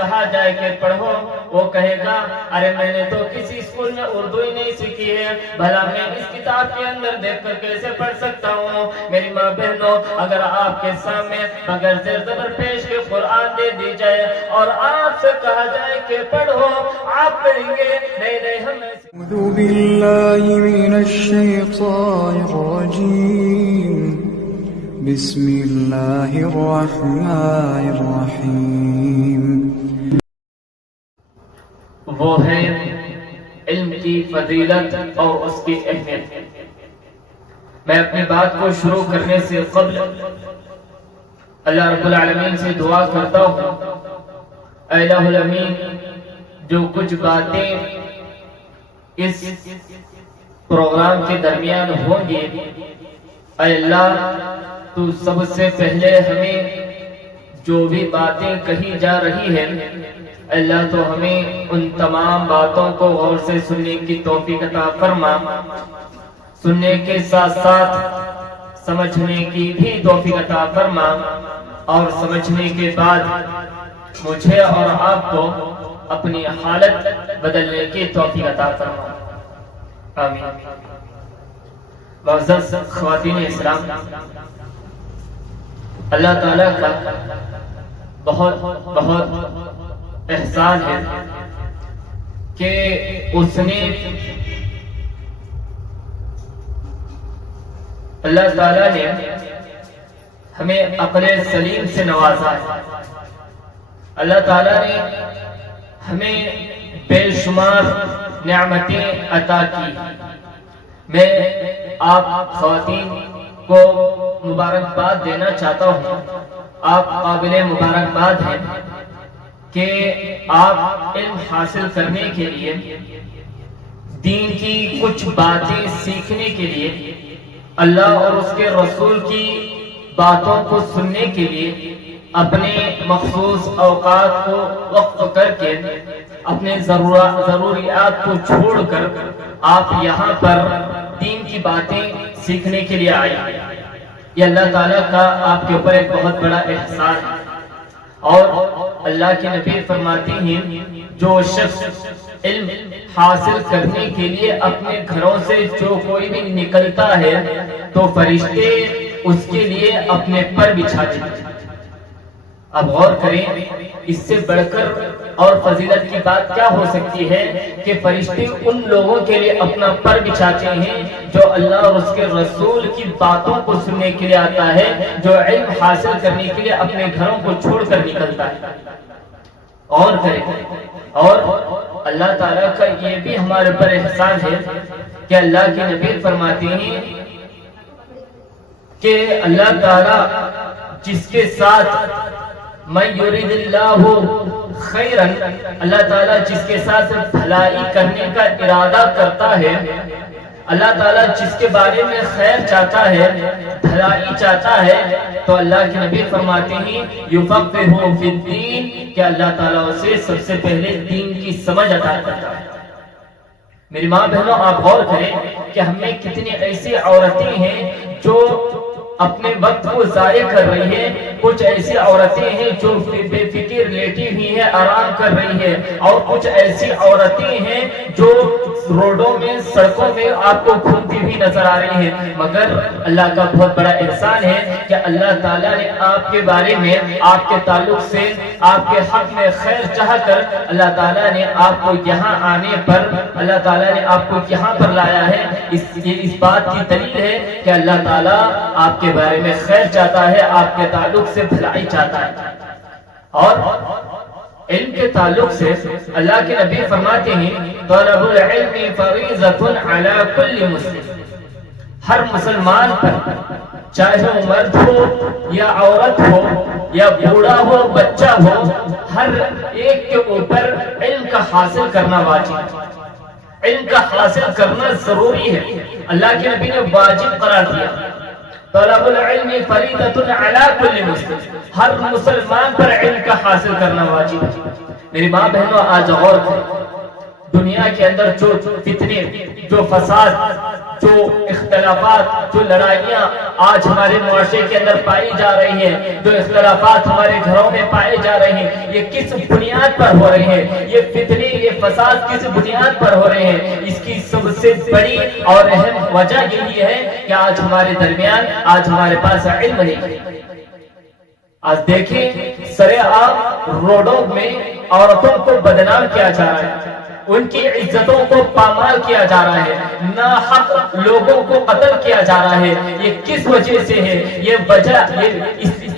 کہا جائے کہ پڑھو، وہ کہے گا ارے میں نے تو کسی اسکول میں اردو ہی نہیں سیکھی ہے، بھلا میں اس کتاب کے اندر دیکھ کر کیسے پڑھ سکتا ہوں؟ میری ماں بہنوں، اگر آپ کے سامنے بغیر زیر زبر پیش کے قرآن دے دی جائے اور آپ سے کہا جائے کہ پڑھو، آپ پڑھیں گے؟ نہیں ہم اعوذ باللہ من الشیطان الرجیم، بسم اللہ الرحمن الرحیم۔ وہ ہے علم کی فضیلت اور اس کی اہمیت۔ میں اپنی بات کو شروع کرنے سے قبل اللہ رب العالمین سے دعا کرتا ہوں، اے الہ الامین، جو کچھ باتیں اس پروگرام کے درمیان ہوں گی، اے اللہ تو سب سے پہلے ہمیں جو بھی باتیں کہی جا رہی ہیں، اللہ تو ہمیں ان تمام باتوں کو غور سے سننے کی توفیق عطا فرما، سننے کے ساتھ ساتھ سمجھنے کی بھی توفیق عطا فرما، اور سمجھنے کے بعد مجھے اور آپ کو اپنی حالت بدلنے کی توفیق عطا فرما، آمین۔ معزز خواتین اسلام، اللہ تعالیٰ کا بہت بہت احسان ہے کہ اس نے اللہ تعالیٰ نے ہمیں عقل سلیم سے نوازا ہے۔ اللہ تعالیٰ نے ہمیں بے شمار نعمتیں عطا کی۔ میں آپ خواتین کو مبارکباد دینا چاہتا ہوں، آپ قابل مبارکباد ہیں کہ آپ علم حاصل کرنے کے لیے، دین کی کچھ باتیں سیکھنے کے لیے، اللہ اور اس کے رسول کی باتوں کو سننے کے لیے اپنے مخصوص اوقات کو وقف کر کے، اپنے ضروریات کو چھوڑ کر آپ یہاں پر دین کی باتیں سیکھنے کے لیے آئے۔ یہ اللہ تعالیٰ کا آپ کے اوپر ایک بہت بڑا احسان ہے، اور اللہ کے نبی فرماتے ہیں جو شخص علم حاصل کرنے کے لیے اپنے گھروں سے جو کوئی بھی نکلتا ہے تو فرشتے اس کے لیے اپنے پر بچھا دیتے ہیں۔ اب غور کریں، اس سے بڑھ کر اور فضیلت کی بات کیا ہو سکتی ہے کہ فرشتے ان لوگوں کے لیے اپنا پر بچھاتے ہیں جو اللہ اور اس کے رسول کی باتوں کو سننے کے لیے آتا ہے، جو علم حاصل کرنے کے لیے اپنے گھروں کو چھوڑ کر نکلتا ہے۔ اور کریں، اور اللہ تعالیٰ کا یہ بھی ہمارے پر احسان ہے کہ اللہ کے نبی فرماتے ہیں کہ اللہ تعالیٰ جس کے ساتھ من یرید اللہ خیرا، اللہ تعالیٰ جس کے ساتھ بھلائی کرنے کا ارادہ کرتا ہے، اللہ تعالیٰ جس کے بارے میں خیر چاہتا ہے، بھلائی چاہتا ہے، تو اللہ کے نبی فرماتے ہیں یفقہہ فی الدین، کہ اللہ تعالیٰ اسے سب سے پہلے دین کی سمجھ عطا کرتا ہے۔ میری ماں بہنوں، آپ غور کریں کہ ہم میں کتنی ایسی عورتیں ہیں جو اپنے وقت کو ضائع کر رہی ہیں، کچھ ایسی عورتیں ہیں جو بے فکر لیٹی ہوئی ہیں، آرام کر رہی ہیں، اور کچھ ایسی عورتیں ہیں جو روڈوں میں، سڑکوں میں آپ کو گھومتی ہوئی نظر آ رہی ہیں۔ مگر اللہ کا بہت بڑا احسان ہے کہ اللہ تعالیٰ نے آپ کے بارے میں، آپ کے تعلق سے، آپ کے حق میں خیر چاہ کر اللہ تعالیٰ نے آپ کو یہاں آنے پر، اللہ تعالیٰ نے آپ کو یہاں پر لایا ہے۔ اس بات کی دلیل ہے کہ اللہ تعالیٰ آپ کے بارے میں خیر چاہتا ہے، آپ کے تعلق سے بھلائی چاہتا ہے۔ اور علم کے تعلق سے اللہ کے نبی فرماتے ہیں طلب العلم فریضۃ علی کل مسلم، ہر مسلمان پر، چاہے وہ مرد ہو یا عورت ہو یا بوڑھا ہو بچہ ہو، ہر ایک کے اوپر علم کا حاصل کرنا واجب ہے، علم کا حاصل کرنا ضروری ہے۔ اللہ کے نبی نے واجب قرار دیا، طلب العلم فریضۃ علی کل مسلم، ہر مسلمان پر علم کا حاصل کرنا واجب ہے۔ میری ماں بہنوں، آج غور کریں، دنیا کے اندر جو فتنے، جو فساد، جو اختلافات، جو لڑائیاں آج ہمارے معاشرے کے اندر پائی جا رہی ہیں، جو اختلافات ہمارے گھروں میں پائے جا رہے ہیں، یہ کس بنیاد پر ہو رہے ہیں؟ یہ فتنے، یہ فساد کس بنیاد پر ہو رہے ہیں؟ اس کی سب سے بڑی اور اہم وجہ یہی ہے کہ آج ہمارے درمیان، آج ہمارے پاس علم نہیں۔ آج دیکھیں سرے عام روڈوں میں عورتوں کو بدنام کیا جا رہا ہے، ان کی عزتوں کو پامال کیا جا رہا ہے، ناحق لوگوں کو قتل کیا جا رہا ہے۔ یہ کس وجہ سے ہے؟ یہ وجہ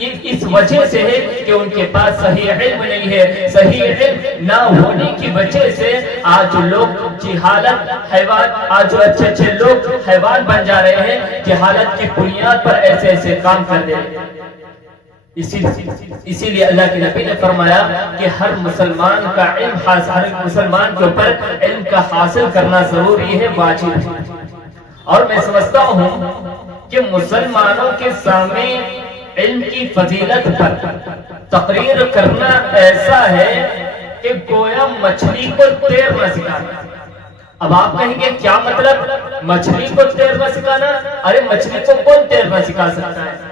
اس وجہ سے ہے کہ ان کے پاس صحیح علم نہیں ہے۔ صحیح علم نہ ہونے کی وجہ سے آج لوگ جہالت، حیوان، آج جو اچھے اچھے لوگ حیوان بن جا رہے ہیں، جہالت کی بنیاد پر ایسے ایسے کام کر دے رہے ہیں۔ اسی لیے اللہ کے نبی نے فرمایا کہ ہر مسلمان کا علم حاصل، ہر مسلمان کے اوپر علم کا حاصل کرنا ضروری ہے، واجب ہے۔ اور میں سمجھتا ہوں کہ مسلمانوں کے سامنے علم کی فضیلت پر تقریر کرنا ایسا ہے کہ گویا مچھلی کو تیرنا سکھانا۔ اب آپ کہیں گے کیا مطلب مچھلی کو تیرنا سکھانا؟ ارے مچھلی کو کون تیرنا سکھا سکتا ہے؟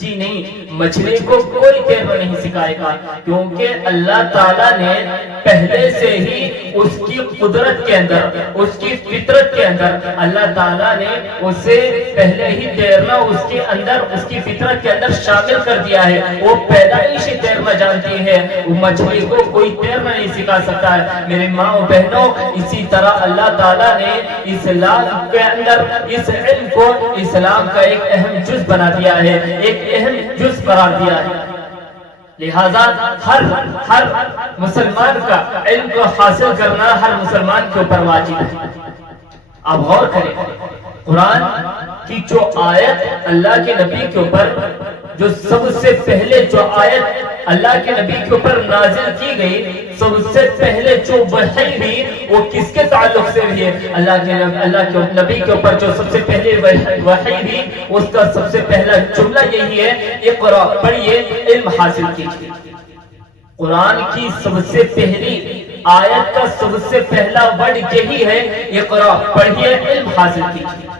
جی نہیں، مچھلی کو کوئی تیرنا نہیں سکھائے گا، کیونکہ اللہ تعالیٰ نے پہلے سے ہی اس کی قدرت کے اندر، اس کی فطرت کے اندر اللہ تعالیٰ نے اسے پہلے ہی تیرنا اس کے اندر، اس کی فطرت کے اندر شامل کر دیا ہے۔ وہ پیدائش ہی تیرنا جانتی ہے، وہ مچھلی کو کوئی تیرنا نہیں سکھا سکتا ہے۔ میرے ماں و بہنوں، اسی طرح اللہ تعالیٰ نے اسلام کے اندر اس علم کو اسلام کا ایک اہم جز بنا دیا ہے، ایک اہم جز قرار دیا ہے۔ لہذا ہر مسلمان کا علم کو حاصل کرنا ہر مسلمان کے اوپر واجب ہے۔ آپ غور کریں، قرآن کی جو آیت اللہ کے نبی کے اوپر، جو سب سے پہلے جو آیت اللہ کے نبی کے اوپر نازل کی گئی، سب سے پہلے جو وحی بھی، وہ کس کے تعلق سے بھی ہے؟ اللہ کے نبی کے اوپر جو سب سے پہلے وحی بھی، اس کا سب سے پہلا جملہ یہی ہے، اقرا، پڑھیے، علم حاصل کیجیے۔ قرآن کی سب سے پہلی آیت کا سب سے پہلا ورڈ یہی ہے، اقرا، پڑھیے، علم حاصل کیجیے۔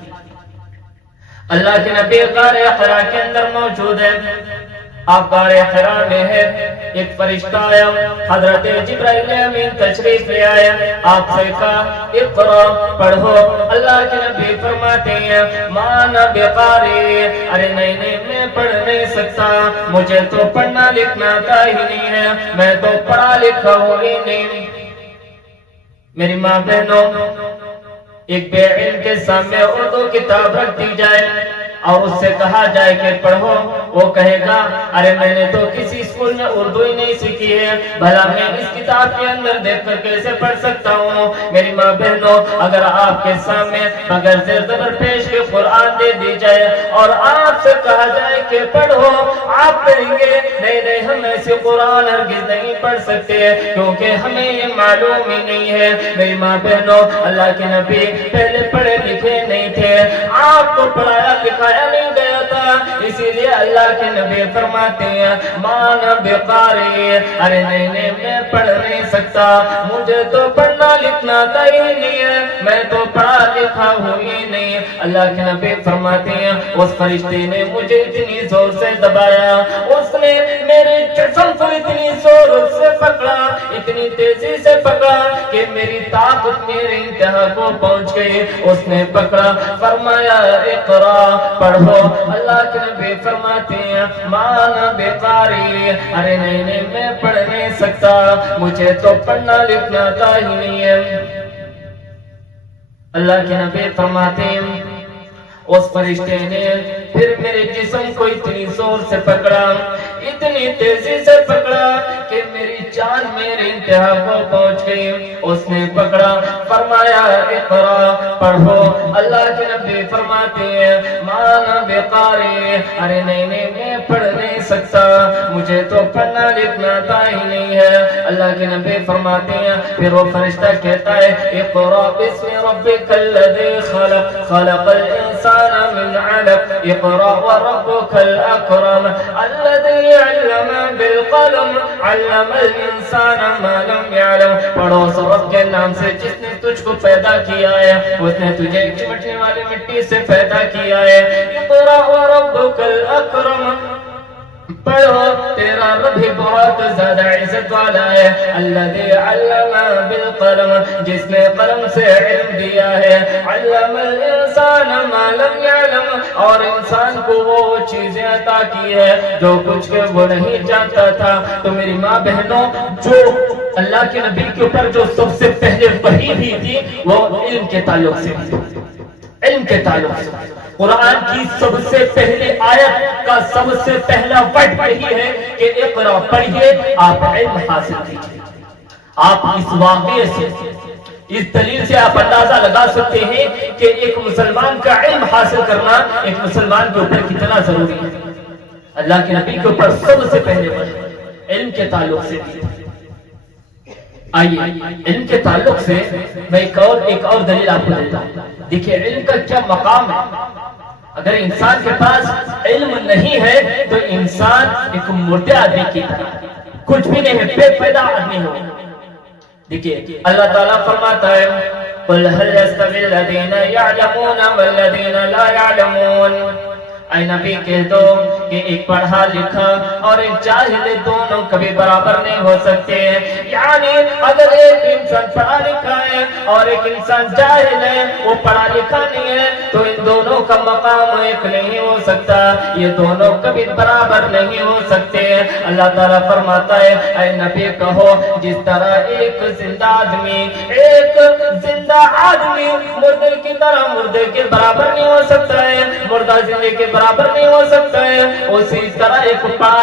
اللہ کے نبی غار حرا کے اندر موجود ہے، آپ غار حرا میں ہے، ایک فرشتہ آیا، حضرت جبرائیل امین تشریف لے آیا، آپ سے کہا اقرا، پڑھو۔ اللہ کے نبی فرماتے ہیں مانا بقاری، ارے نہیں میں پڑھ نہیں سکتا، مجھے تو پڑھنا لکھنا آتا ہی نہیں ہے، میں تو پڑھا لکھا ہوں ہی نہیں۔ میری ماں بہنوں، ایک بے علم کے سامنے اردو کتاب رکھ دی جائے اور اس سے کہا جائے کہ پڑھو، وہ کہے گا ارے میں نے تو کسی اسکول میں اردو ہی نہیں سیکھی ہے، بھلا میں اس کتاب کے اندر دیکھ کر کیسے پڑھ سکتا ہوں؟ میری ماں بہنوں، اگر آپ کے سامنے بغیر زیر زبر پیش کے قرآن دے دی جائے اور آپ سے کہا جائے کہ پڑھو، آپ کہیں گے نہیں ہم ایسے قرآن ہرگز نہیں پڑھ سکتے کیونکہ ہمیں یہ معلوم ہی نہیں ہے۔ میری ماں بہنوں، اللہ کے نبی پہلے پڑھے لکھے نہیں تھے، آپ کو پڑھایا لکھایا نہیں گیا تھا، اسی لیے اللہ کے نبی فرماتے ہیں مانا بقاری، ارے نہیں میں پڑھ نہیں سکتا، مجھے تو پڑھنا لکھنا آتا ہی نہیں ہے، میں تو پڑھا لکھا ہوں ہی نہیں۔ اللہ کے نبی فرماتے ہیں اس فرشتے نے مجھے اتنی زور سے دبایا، اس نے میرے جسم کو اتنی زور سے پکڑا، اتنی تیزی سے پکڑا کہ میری طاقت میرے انتہا کو پہنچ گئی۔ اس نے پکڑا، فرمایا اقرا، پڑھو۔ اللہ کے نبی فرماتے ہیں مانا بقاری، ارے نہیں میں پڑھ نہیں سکتا، مجھے تو پڑھنا لکھنا آتا ہی نہیں ہے۔ اللہ کے نبی فرماتے ہیں اس فرشتے نے پھر میرے جسم کو اتنی زور سے پکڑا، اتنی تیزی سے پکڑا کہ میری جان میرے انتہا کو پہنچ گئی۔ اس نے پکڑا، فرمایا اقرا، پڑھو۔ اللہ کے نبی فرماتے ہیں مانا بقاری، ارے نہیں میں پڑھ نہیں سکتا، مجھے تو پڑھنا لکھنا آتا ہی نہیں ہے۔ اللہ کے نبی فرماتے ہیں پھر وہ فرشتہ کہتا ہے اقرا بسم ربک الذی خلق، خلق الانسان من علق، اقرا وربك الاکرم الذی علم بالقلم علم الانسان ما لم يعلم۔ پڑھو، سب کے نام سے جس نے تجھ کو پیدا کیا ہے، اس نے تجھے ایک چمٹنے والی مٹی سے پیدا کیا ہے۔ اقرأ وربک الاکرم، پڑھو تیرا رب ہی بہت زیادہ عزت والا ہے۔ الذی علم بالقلم، جس نے قلم سے علم دیا ہے۔ علم الانسان ما لم یعلم، اور انسان کو وہ چیزیں عطا کی ہے جو کچھ کہ وہ نہیں جانتا تھا۔ تو میری ماں بہنوں، جو اللہ کے نبی کے اوپر جو سب سے پہلے وحی بھی تھی وہ علم کے تعلق سے تھی، علم کے تعلق سے۔ قرآن کی سب سے پہلے آیت کا سب سے پہلا ورڈ یہی ہے کہ اقرا، پڑھیے، آپ علم حاصل کیجیے۔ آپ اس واقعے سے، اس دلیل سے آپ اندازہ لگا سکتے ہیں کہ ایک مسلمان کا علم حاصل کرنا ایک مسلمان کے اوپر کتنا ضروری ہے۔ اللہ کے نبی کے اوپر سب سے پہلے ورڈ علم کے تعلق سے تھی۔ آئیے علم کے تعلق سے میں ایک اور دلیل آپ کو دیتا ہوں۔ دیکھیے علم کا کیا مقام ہے۔ اگر انسان کے پاس علم نہیں ہے تو انسان ایک مردے آدمی کی طرح، کچھ بھی نہیں ہے، بے فائدہ آدمی ہو۔ دیکھیے اللہ تعالیٰ فرماتا ہے قُلْ هَلْ يَسْتَوِي الَّذِينَ يَعْلَمُونَ وَالَّذِينَ لَا يَعْلَمُونَ، اے نبی کہہ دو کہ ایک پڑھا لکھا اور ایک جاہل دونوں کبھی برابر نہیں ہو سکتے۔ یعنی اگر ایک انسان پڑھا لکھا ہے اور ایک انسان جاہل ہے، وہ پڑھا لکھا نہیں ہے، تو ان دونوں کا مقام ایک نہیں ہو سکتا، یہ دونوں کبھی برابر نہیں ہو سکتے۔ اللہ تعالیٰ فرماتا ہے اے نبی کہو جس طرح ایک زندہ آدمی مردے کی طرح مردے کے برابر نہیں ہو سکتا ہے، مردہ زندے کے برابر نہیں ہو سکتا ہے، اسی طرح ایک پڑھا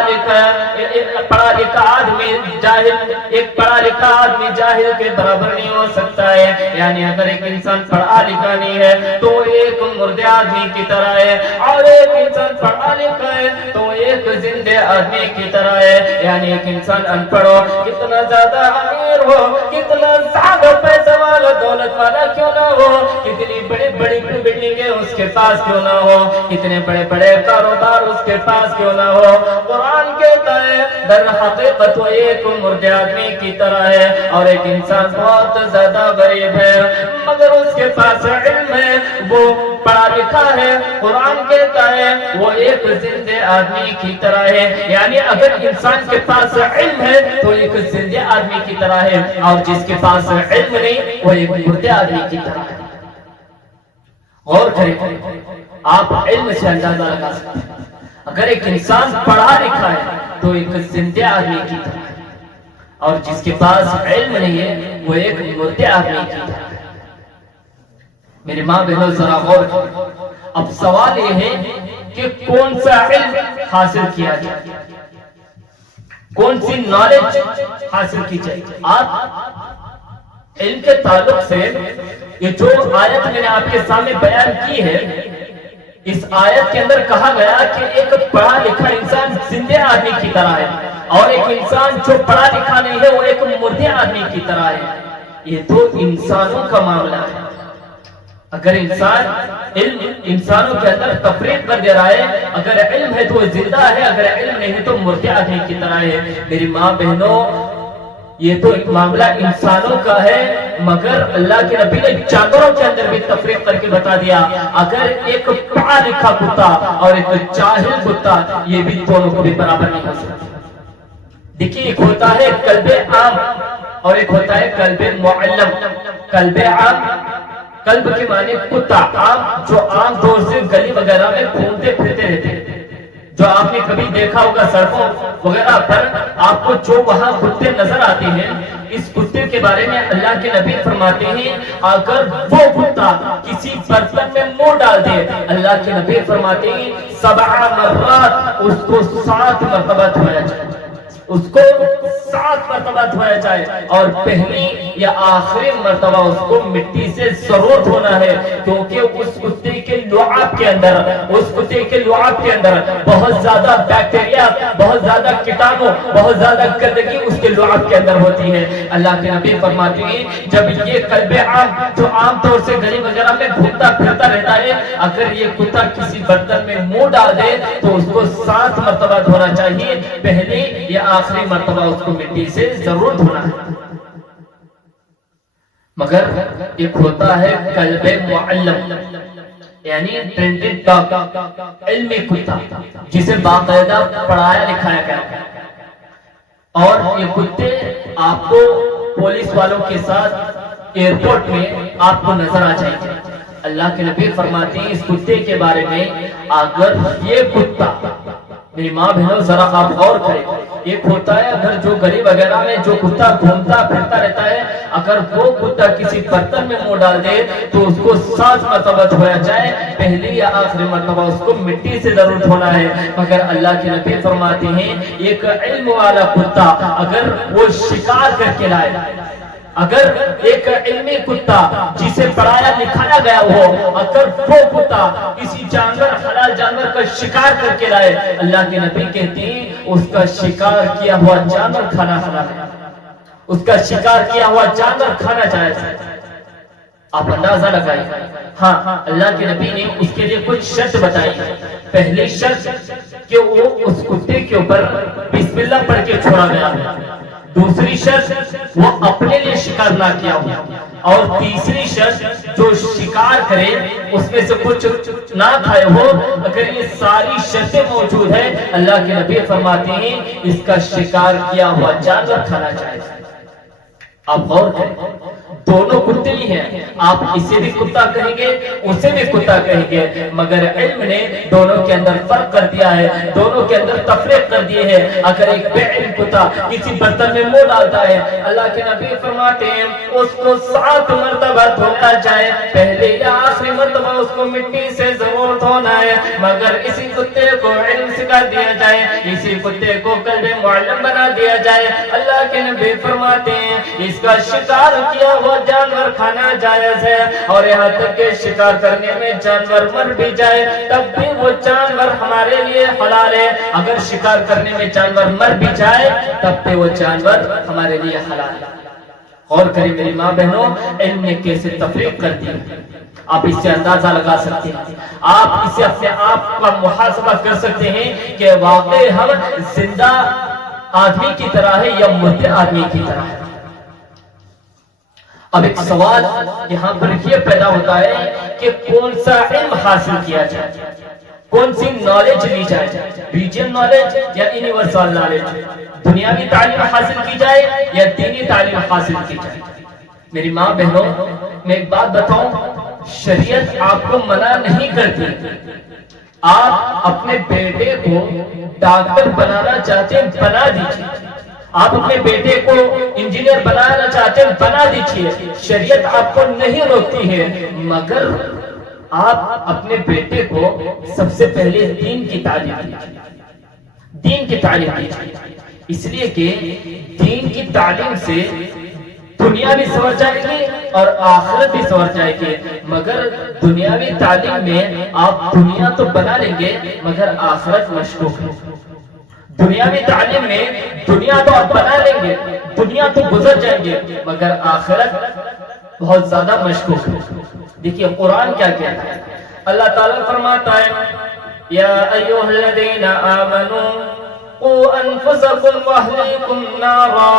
لکھا آدمی جاہل کے برابر نہیں ہو سکتا ہے۔ یعنی اگر ایک انسان پڑھا لکھا نہیں ہے تو ایک مردے آدمی کی طرح ہے، اور ایک انسان پڑھا لکھا ہے تو ایک زندے آدمی کی طرح ہے۔ یعنی ایک انسان ان پڑھ ہو، کتنا زیادہ امیر ہو، کتنا زیادہ پیسہ والا دولت والا کیوں نہ ہو، کتنی بڑی بڑی بلڈنگیں اس کے پاس کیوں نہ ہو، کتنے بڑے بڑے کاروبار اس کے پاس کیوں نہ ہو، قرآن کہتا ہے در حقیقت وہ ایک مردے آدمی کی طرح ہے، اور ایک انسان بہت زیادہ غریب ہے مگر اس کے پاس علم ہے، وہ پڑھا لکھا ہے۔ قرآن کہتا ہے وہ ایک زندے آدمی کی طرح ہے۔ یعنی اگر انسان کے پاس علم ہے تو ایک زندے آدمی کی طرح ہے، اور جس کے پاس علم نہیں وہ ایک مردے آدمی کی طرح ہے۔ غور کریں، آپ علم سے اندازہ لگا سکتے ہیں۔ اگر ایک انسان پڑھا لکھا ہے تو ایک زندے آدمی کی طرح ہے، اور جس کے پاس علم نہیں ہے وہ ایک مردے آدمی کی طرح ہے۔ میری ماں بہنوں ذرا غور کریں۔ اب سوال یہ ہے کہ کون سا علم حاصل کیا جائے، کون سی نالج حاصل کی جائے۔ آپ علم کے تعلق سے یہ جو آیت میں نے آپ کے سامنے بیان کی ہے، اس آیت کے اندر کہا گیا کہ ایک پڑھا لکھا انسان زندے آدمی کی طرح ہے، اور ایک انسان جو پڑھا لکھا نہیں ہے وہ ایک مردے آدمی کی طرح ہے۔ یہ تو انسانوں کا معاملہ ہے۔ اگر علم انسانوں کے اندر تفریق کر دے رہا ہے، اگر علم ہے تو وہ زندہ ہے، اگر علم نہیں ہے تو مردے آدمی کی طرح ہے۔ میری ماں بہنوں، یہ تو ایک معاملہ انسانوں کا ہے، مگر اللہ کے نبی نے جانوروں کے اندر بھی تفریق کر کے بتا دیا۔ اگر ایک پڑھا لکھا کتا اور ایک جاہل کتا، یہ بھی دونوں کو بھی برابر نہیں ہو سکتے۔ دیکھیے ایک ہوتا ہے کلب عام اور ایک ہوتا ہے کلب معلم۔ کلب عام، کلب کے معنی کتا، عام جو عام طور سے گلی وغیرہ میں گھومتے پھرتے رہتے ہیں، جو آپ نے کبھی دیکھا ہوگا سڑکوں وغیرہ پر آپ کو جو وہاں کتے نظر آتے ہیں، اس کتے کے بارے میں اللہ کے نبی فرماتے ہیں اگر وہ کتا کسی برتن میں منہ ڈال دے، اللہ کے نبی فرماتے ہیں 7 مرات اس کو 7 مرتبہ دھویا جائے، اس کو 7 مرتبہ دھویا جائے، اور پہلی یا آخری مرتبہ اس کو مٹی سے ضرور دھونا ہے، کیونکہ اس کتے کے لعاب کے اندر بہت زیادہ بیکٹیریا، بہت زیادہ کیٹانو، بہت زیادہ گندگی اس کے لعاب کے اندر ہوتی ہے۔ اللہ کے نبی فرماتے ہیں جب یہ کلب عام جو عام طور سے گلی وغیرہ میں گھومتا پھرتا رہتا ہے، اگر یہ کتا کسی برتن میں منہ ڈال دے تو اس کو 7 مرتبہ دھونا چاہیے، پہلی یا آخری مرتبہ اس کو مٹی سے ضرور دھونا ہے۔ مگر ایک ہوتا ہے کلب معلم، یعنی ٹرینڈڈ ڈاگ، علمی کتا جسے باقاعدہ پڑھایا لکھایا گیا، اور یہ کتے آپ کو پولیس والوں کے ساتھ ایئرپورٹ میں آپ کو نظر آ جائیں گے۔ اللہ کے نبی فرماتے ہیں اس کتے کے بارے میں، اگر یہ کتا، میری ماں بہنوں ذرا آپ غور کریں، ایک ہوتا ہے اگر جو گلی وغیرہ میں جو کتا گھومتا پھرتا رہتا ہے، اگر وہ کتا کسی برتن میں منہ ڈال دے تو اس کو 7 مرتبہ دھویا جائے، پہلی یا آخری مرتبہ اس کو مٹی سے ضرور دھونا ہے۔ مگر اللہ کے نبی فرماتے ہیں ایک علم والا کتا اگر وہ شکار کر کے لائے، اگر ایک علمی کتا جسے پڑھایا لکھایا گیا ہو، اگر وہ کتا کسی جانور، حلال جانور کا شکار کر کے لائے، اللہ کے نبی کہتے ہیں اس کا شکار کیا ہوا جانور کھانا حلال ہے، اس کا شکار کیا ہوا جانور کھانا جائز ہے۔ آپ اندازہ لگائیں۔ ہاں، اللہ کے نبی نے اس کے لیے کچھ شرط بتائی۔ پہلی شرط کہ وہ اس کتے کے اوپر بسم اللہ پڑھ کے چھوڑا گیا ہے، دوسری شرط وہ اپنے لیے شکار نہ کیا ہو، اور تیسری شرط جو شکار کرے اس میں سے کچھ نہ کھائے ہو۔ اگر یہ ساری شرطیں موجود ہیں، اللہ کے نبی فرماتے ہیں اس کا شکار کیا ہوا جانور کھانا جائز ہے۔ آپ غور کریں، دونوں کتے ہی ہیں، آپ اسے بھی کتا کہیں گے اسے بھی کتا کہیں گے، مگر علم نے دونوں کے اندر فرق کر دیا ہے، دونوں کے اندر تفریق کر دیے ہے۔ اگر ایک بے علم کتا کسی برتن میں منہ ڈالتا ہے، اللہ کے نبی فرماتے ہیں اس کو 7 مرتبہ دھونا جائے، پہلے یا آخری مرتبہ اس کو مٹی سے ضرور دھونا ہے۔ مگر اسی کتے کو علم سکھا دیا جائے، اسی کتے کو قلب معلم بنا دیا جائے، اللہ کے نبی فرماتے ہیں اس کا شکار کیا ہوا جانور کھانا جائز ہے، اور یہاں تک کہ شکار کرنے میں جانور مر بھی جائے تب بھی وہ جانور ہمارے لیے حلال ہے۔ اگر شکار کرنے میں جانور مر بھی جائے تب بھی وہ جانور ہمارے لیے حلال ہے۔ اور کریں میری ماں بہنوں، علم نے کیسے تفریق کر دی، آپ اس سے اندازہ لگا سکتے ہیں، آپ اسے اپنے آپ کا محاسبہ کر سکتے ہیں کہ واقعی ہم زندہ آدمی کی طرح ہے یا مردے آدمی کی طرح ہے۔ اب ایک سوال یہاں پر یہ پیدا ہوتا ہے کہ کون سا علم حاصل کیا جائے، کون سی نالج لی جائے، ریجن نالج یا یونیورسل نالج، دنیاوی تعلیم حاصل کی جائے یا دینی تعلیم حاصل کی جائے۔ میری ماں بہنوں، میں ایک بات بتاؤں، شریعت آپ کو منع نہیں کرتی، آپ اپنے بیٹے کو ڈاکٹر بنانا چاہتے ہیں بنا دیجیے، آپ اپنے بیٹے کو انجینئر بنانا چاہتے ہیں بنا دیجیے، شریعت آپ کو نہیں روکتی ہے، مگر آپ اپنے بیٹے کو سب سے پہلے دین کی تعلیم دیجیے، دین کی تعلیم دیجیے، اس لیے کہ دین کی تعلیم سے دنیا بھی سنور جائے گی اور آخرت بھی سنور جائے گی۔ مگر دنیاوی تعلیم میں آپ دنیا تو بنا لیں گے مگر آخرت مشکوک ہے، دنیاوی تعلیم میں دنیا تو آپ بنا لیں گے، دنیا تو گزر جائیں گے مگر آخرت بہت زیادہ مشکوک ہے۔ دیکھیے قرآن کیا کہتا ہے، اللہ تعالیٰ فرماتا ہے یا ایھا الذین آمنوا قوا انفسکم واہلیکم نارا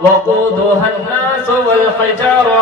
وقودها الناس والحجارہ،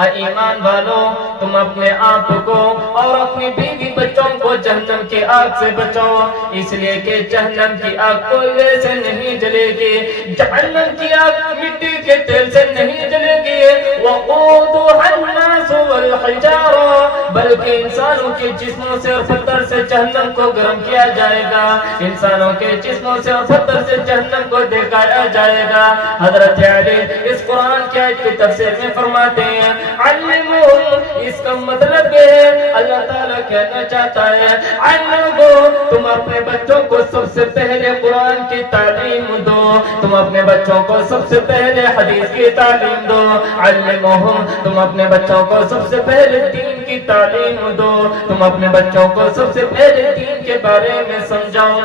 اے ایمان والو تم اپنے آپ کو اور اپنی بیوی بچوں کو جہنم کی آگ سے بچاؤ، اس لیے کہ جہنم کی آگ کوئلے سے نہیں جلے گی، جہنم کی آگ مٹی کے تیل سے نہیں جلے گی، وقودها الناس والحجارہ، بلکہ انسانوں کے جسموں سے اور پتھر سے جہنم کو گرم کیا جائے گا، انسانوں کے جسموں سے اور پتھر سے جہنم کو دکھایا جائے گا۔ حضرت علی اس قرآن کی آیت کی تفسیر میں فرماتے ہیں علمہم، اس کا مطلب یہ ہے اللہ تعالیٰ کہنا چاہتا ہے علمو، تم اپنے بچوں کو سب سے پہلے قرآن کی تعلیم دو، تم اپنے بچوں کو سب سے پہلے حدیث کی تعلیم دو، علمہم، تم اپنے بچوں کو سب سے پہلے دین کی تعلیم دو، تم اپنے بچوں کو سب سے پہلے دین کے بارے میں سمجھاؤ۔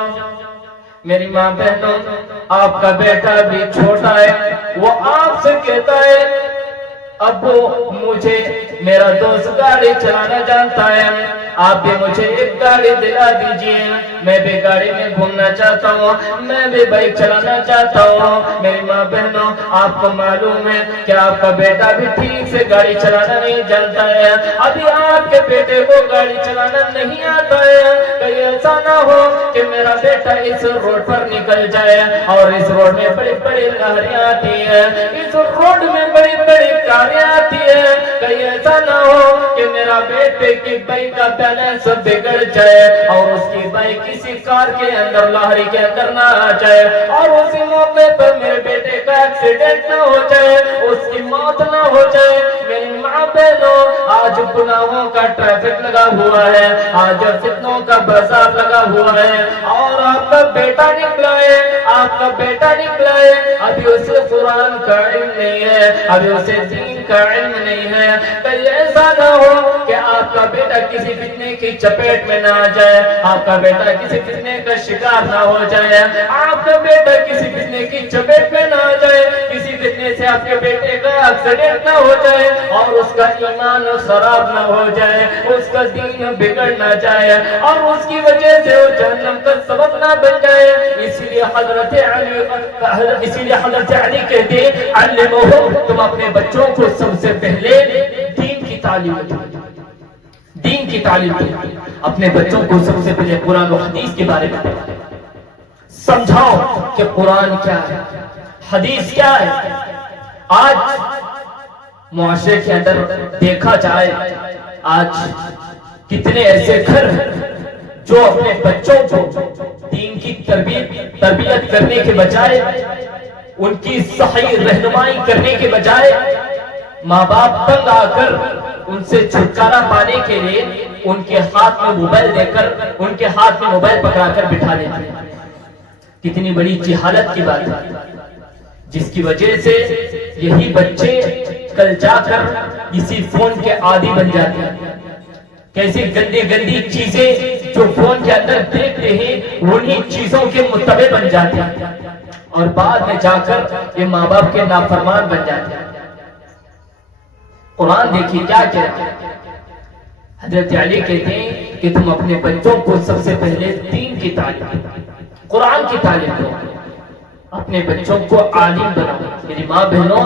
میری ماں بہنوں، آپ کا بیٹا بھی چھوٹا ہے، وہ آپ سے کہتا ہے ابو مجھے میرا دوست گاڑی چلانا جانتا ہے، آپ بھی مجھے ایک گاڑی دلا دیجئے، میں بھی گاڑی میں گھومنا چاہتا ہوں، میں بھی بائک چلانا چاہتا ہوں۔ میری ماں بہنوں، آپ کو معلوم ہے کہ آپ کا بیٹا بھی ٹھیک سے گاڑی چلانا نہیں جانتا ہے، ابھی آپ کے بیٹے کو گاڑی چلانا نہیں آتا ہے۔ کہیں ایسا نہ ہو کہ میرا بیٹا اس روڈ پر نکل جائے اور اس روڈ میں بڑی بڑی لہریں آتی ہیں، اس روڈ میں بڑی بڑی کاریں آتی ہیں، کہیں ایسا نہ ہو کہ میرا بیٹے کی بائک کا بیلنس بگڑ جائے اور اس کی بائک کسی کار کے اندر لہری کے اندر نہ آ جائے اور اسی موقع پر میرے بیٹے کا ایکسیڈنٹ نہ ہو جائے، اس کی موت نہ ہو جائے۔ میری ماں بہنوں، آج گناہوں کا ٹریفک لگا ہوا ہے، آج فتنوں کا بازار لگا ہوا ہے اور آپ کا بیٹا نکلا ہے، آپ کا بیٹا نکلا ہے، ابھی اسے قرآن کا علم نہیں ہے، ابھی اسے دین کا علم نہیں ہے۔ کہیں ایسا نہ ہو کہ آپ کا بیٹا کسی فتنے کی چپیٹ میں نہ آ جائے، آپ کا بیٹا کسی فتنے کا شکار نہ ہو جائے، آپ کا بیٹا کسی فتنے کی چپیٹ میں نہ آ جائے، کسی فتنے سے آپ کے بیٹے کا ایکسیڈنٹ نہ ہو جائے اور اس کا ایمان خراب نہ ہو جائے، اس کا دین بگڑ نہ جائے اور اس کی وجہ سے وہ جہنم کا سبب نہ بن جائے۔ اسی لیے حضرت علی کہتے ہیں، علموہم، تم اپنے بچوں کو سب سے پہلے دین کی تعلیم دو، دین کی تعلیم دو، اپنے بچوں کو سب سے پہلے قرآن و حدیث کے بارے میں سمجھاؤ کہ قرآن کیا ہے، حدیث کیا ہے۔ آج معاشرے کے اندر دیکھا جائے، آج کتنے ایسے گھر ہیں جو اپنے بچوں کو دین کی تربیت کرنے کے بجائے، ان کی صحیح رہنمائی کرنے کے بجائے، ماں باپ تنگ آ کر ان سے چھٹکارا پانے کے لیے ان کے ہاتھ میں موبائل دے کر، ان کے ہاتھ میں موبائل پکڑا کر بٹھا دیتے ہیں۔ کتنی بڑی جہالت کی بات ہے، جس کی وجہ سے یہی بچے کل جا کر اسی فون کے عادی بن جاتے ہیں۔ کیسی گندی گندی چیزیں جو فون کے اندر دیکھتے ہیں انہی چیزوں کے متبع بن جاتے ہیں اور بعد میں جا کر یہ ماں باپ کے نافرمان بن جاتے ہیں۔ قرآن دیکھیے کیا کہتا ہے، حضرت علی کہتے ہیں کہ تم اپنے بچوں کو سب سے پہلے دین کی تعلیم، قرآن کی تعلیم دو، اپنے بچوں کو عالم بناؤ۔ میری ماں بہنوں،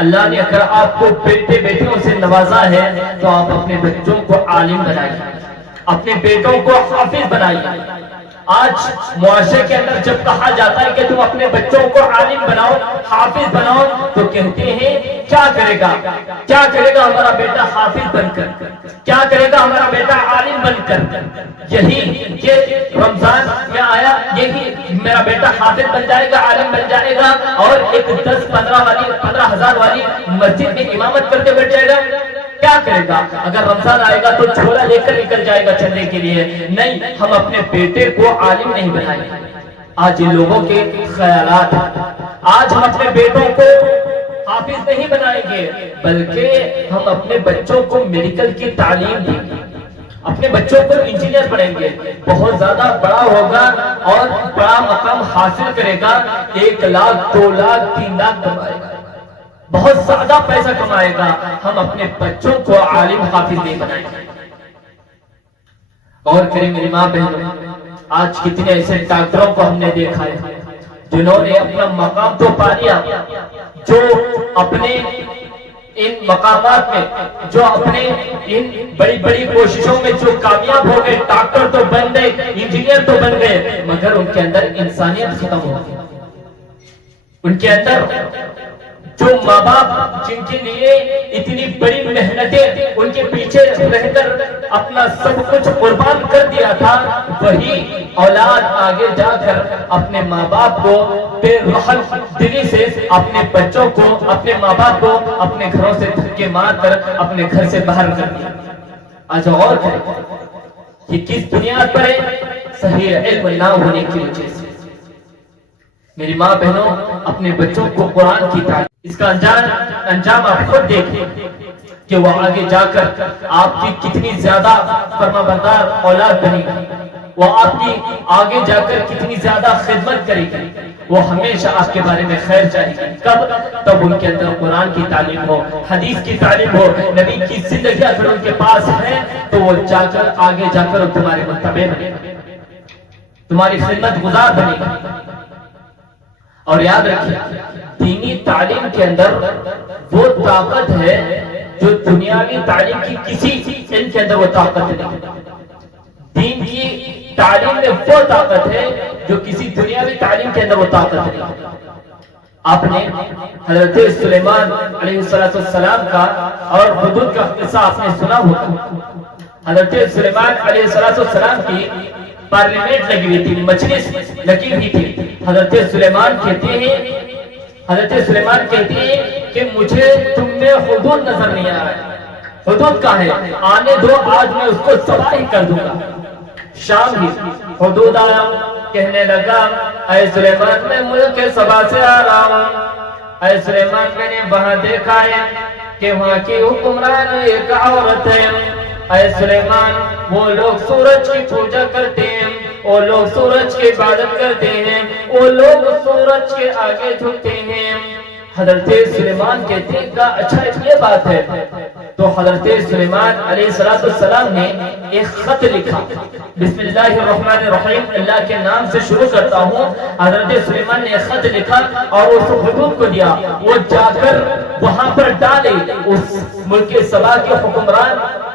اللہ نے اگر آپ کو بیٹے بیٹیوں سے نوازا ہے تو آپ اپنے بچوں کو عالم بنائیے، اپنے بیٹوں کو حافظ بنائیے۔ آج معاشرے کے اندر جب کہا جاتا ہے کہ تم اپنے بچوں کو عالم بناؤ، حافظ بناؤ، تو کہتے ہیں کیا کرے گا، کیا کرے گا ہمارا بیٹا حافظ بن کر، کیا کرے گا ہمارا بیٹا عالم بن کر۔ یہی کہ رمضان میں آیا، یہی میرا بیٹا حافظ بن جائے گا، عالم بن جائے گا اور ایک 10-15 ہزار والی مسجد میں امامت کرتے بیٹھ جائے گا۔ کیا کرے گا؟ اگر رمضان آئے گا تو جھولا لے کر نکل جائے گا چلنے کے لیے۔ نہیں، ہم اپنے بیٹے کو عالم نہیں بنائیں گے۔ آج ان لوگوں کے خیالات، آج ہم اپنے بیٹوں کو حافظ نہیں بنائیں گے بلکہ ہم اپنے بچوں کو میڈیکل کی تعلیم دیں گے، اپنے بچوں کو انجینئر بنائیں گے، بہت زیادہ بڑا ہوگا اور بڑا مقام حاصل کرے گا، 1 لاکھ 2 لاکھ 3 لاکھ کمائے گا، بہت زیادہ پیسہ کمائے گا۔ ہم اپنے بچوں کو عالم حافظ نہیں بنائیں گے۔ اور کریں میری ماں بہنوں، آج کتنے ایسے ڈاکٹروں کو ہم نے دیکھا ہے جنہوں نے اپنا مقام تو پا لیا، جو اپنے ان مقامات میں، جو اپنے ان بڑی بڑی کوششوں میں جو کامیاب ہو گئے، ڈاکٹر تو بن گئے، انجینئر تو بن گئے، مگر ان کے اندر انسانیت ختم ہو گئی۔ ان کے اندر جو ماں باپ جن کے لیے اتنی بڑی محنتیں ان کے پیچھے رہ کر اپنا سب کچھ قربان کر دیا تھا، وہی اولاد آگے جا کر اپنے ماں باپ کو بے رحم دلی سے، اپنے بچوں کو، اپنے ماں باپ کو اپنے گھروں سے دھکے مار کر اپنے گھر سے باہر کر دیا۔ آج اور کریں یہ کس بنیاد پر ہے؟ صحیح علم نہ ہونے کی وجہ سے۔ میری ماں بہنوں، اپنے بچوں کو قرآن کی تعلیم، اس کا انجام آپ خود دیکھیں کہ وہ آگے جا کر آپ کی کتنی زیادہ فرمانبردار اولاد بنے گی، وہ آپ کی آگے جا کر کتنی زیادہ خدمت کرے گی۔ وہ ہمیشہ آپ کے بارے میں خیر چاہے گی. کب؟ تب ان کے اندر قرآن کی تعلیم ہو، حدیث کی تعلیم ہو، نبی کی زندگی اگر ان کے پاس ہے تو وہ جا کر آگے جا کر تمہارے متبع بنے گی، تمہاری خدمت گزار بنے گی. اور یاد رکھیے دینی تعلیم کے اندر وہ طاقت ہے جو دنیاوی تعلیم کی کسی علم کے اندر وہ طاقت نہیں. دین کی تعلیم میں وہ طاقت ہے جو کسی دنیاوی تعلیم کے اندر وہ طاقت نہیں. آپ نے حضرت سلیمان علیہ السلام کا اور حدود کا قصہ آپ نے سنا ہوگا. حضرت سلیمان علیہ السلام کی پارلیمنٹ لگی ہوئی تھی، مجلس لگی ہوئی تھی. حضرت سلیمان کہتے ہیں کہ مجھے تم میں حدود نظر نہیں آ رہا ہے. حدود کا ہے آنے دو، آج میں اس کو سوا ہی کر دوں گا. شام ہی حدود آیا، کہنے لگا اے سلیمان میں ملک سبا سے آ رہا ہوں. اے سلیمان میں نے وہاں دیکھا ہے کہ وہاں کی حکمران ایک عورت ہے. اے سلیمان وہ لوگ سورج کی پوجا کرتے ہیں، وہ لوگ سورج کی عبادت کرتے ہیں، وہ لوگ سورج کے آگے جھکتے ہیں. حضرت سلیمان کہتے ہیں کہ اچھا یہ بات ہے. تو حضرت سلیمان علیہ السلام نے ایک خط لکھا. بسم اللہ الرحمن الرحیم، اللہ کے نام سے شروع کرتا ہوں. حضرت سلیمان نے ایک خط لکھا اور اس حدود کو دیا. وہ جا کر وہاں پر ڈالے. اس ملک سبا کے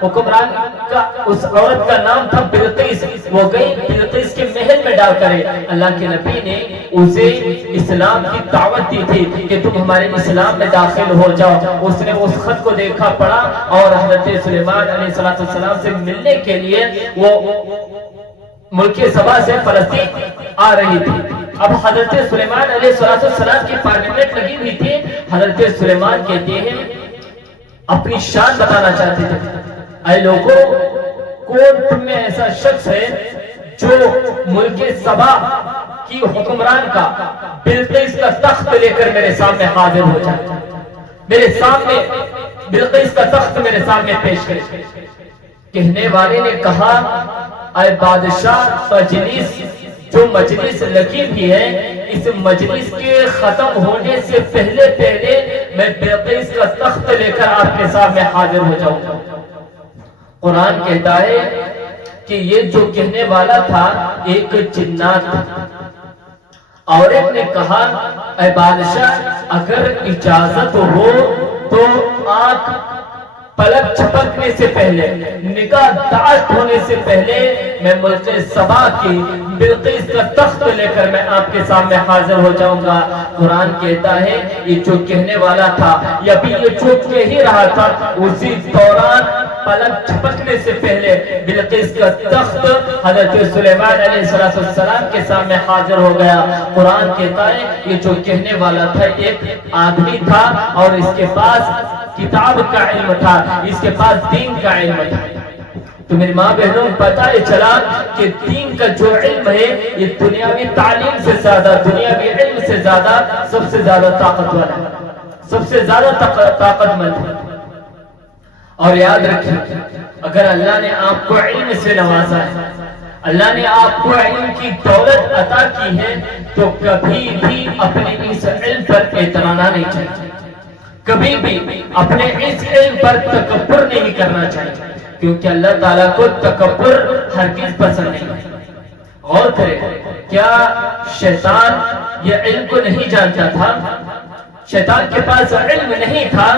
حکمران کا اس عورت کا نام تھا بلقیس. وہ گئی بلقیس کے محل میں ڈال کر اللہ کے نبی نے اسے اسلام کی دعوت دی تھی کہ تم ہمارے اسلام میں داخل ہو جاؤ. اس نے اس خط کو دیکھا، پڑھا اور حضرت سلیمان علیہ السلام سے ملنے کے لیے وہ ملک سبا سے فلسطین آ رہی تھی. اب حضرت سلیمان علیہ السلام کی پارلیمنٹ لگی ہوئی تھی. حضرت سلیمان کہتے ہیں اپنی شان بتانا چاہتے تھے. اے لوگوں، کون تم میں ایسا شخص ہے جو ملک سبا کی حکمران کا بلقیس کا تخت لے کر میرے سامنے حاضر ہو جائے، میرے سامنے بلقیس کا تخت میرے سامنے پیش کرے. کہنے والے نے کہا اے بادشاہ، جو مجلس لگی بھی ہے، اس مجلس کے ختم ہونے سے پہلے میں بلقیس کا تخت لے کر آپ کے سامنے حاضر ہو جاؤں گا. قرآن کہتا ہے کہ یہ جو کہنے والا تھا ایک جنات تھا. اور ایک نے کہا اے بادشاہ، اگر اجازت ہو تو آنکھ پلک چھپکنے سے پہلے، نگاہ داشت ہونے سے پہلے میں ملک سبا کی بلقیس کا تخت لے کر میں آپ کے سامنے حاضر ہو جاؤں گا. قرآن کہتا ہے یہ جو کہنے والا تھا یا بھی یہ چوٹ کے ہی رہا تھا، اسی دوران پلک چھپکنے سے پہلے بلقیس کا تخت حضرت سلیمان علیہ السلام کے سامنے حاضر ہو گیا. قرآن کہتا ہے یہ جو کہنے والا تھا ایک آدمی تھا اور اس کے پاس کتاب کا علم تھا، اس کے پاس دین کا علم تھا. تو میری ماں بہنوں پتہ چلا کہ دین کا جو علم ہے یہ دنیاوی تعلیم سے زیادہ، دنیاوی علم سے زیادہ سب سے زیادہ طاقت والا ہے، سب سے زیادہ طاقت مند ہے. اور یاد رکھیں اگر اللہ نے آپ کو علم سے نوازا ہے، اللہ نے آپ کو علم کی دولت عطا کی ہے، تو کبھی بھی اپنے اس علم پر اعتراض نہیں چاہیے، کبھی بھی اپنے اس علم پر تکبر نہیں کرنا چاہیے، کیونکہ اللہ تعالیٰ کو تکبر ہرگز پسند نہیں. غور کریں، کیا شیطان یہ علم کو نہیں جانتا تھا؟ شیطان کے پاس علم نہیں تھا،